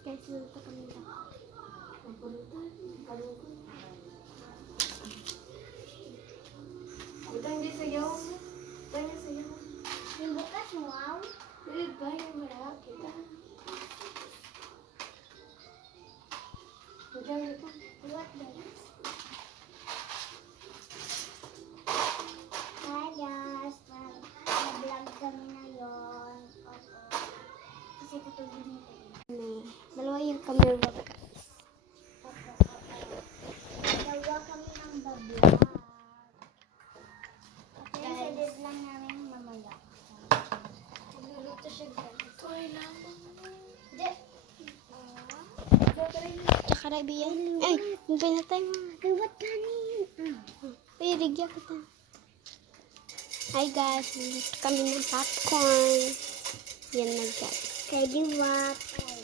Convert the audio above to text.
Guys, luto kami na. Butang di sayaw mo. Butang di sayaw mo. Yung bukas mo, wow. Ulit ba yung marap kita? Butang dito. What guys? Hi guys, mag-vlog kami ngayon. Opo. Kasi katulad nito. Dalawa yung camera guys. Opo. Dalawa kami ng vlog. Kasi edit lang namin mamaya. Nagluluto siya guys. Ay, lamang. Hindi. Tsaka Arabian. Ay, yung pinatay mo. Liwat kanin. Ay, rigya kita. Hi guys, nandito kami ng popcorn. Yan na guys. Kay Liwat.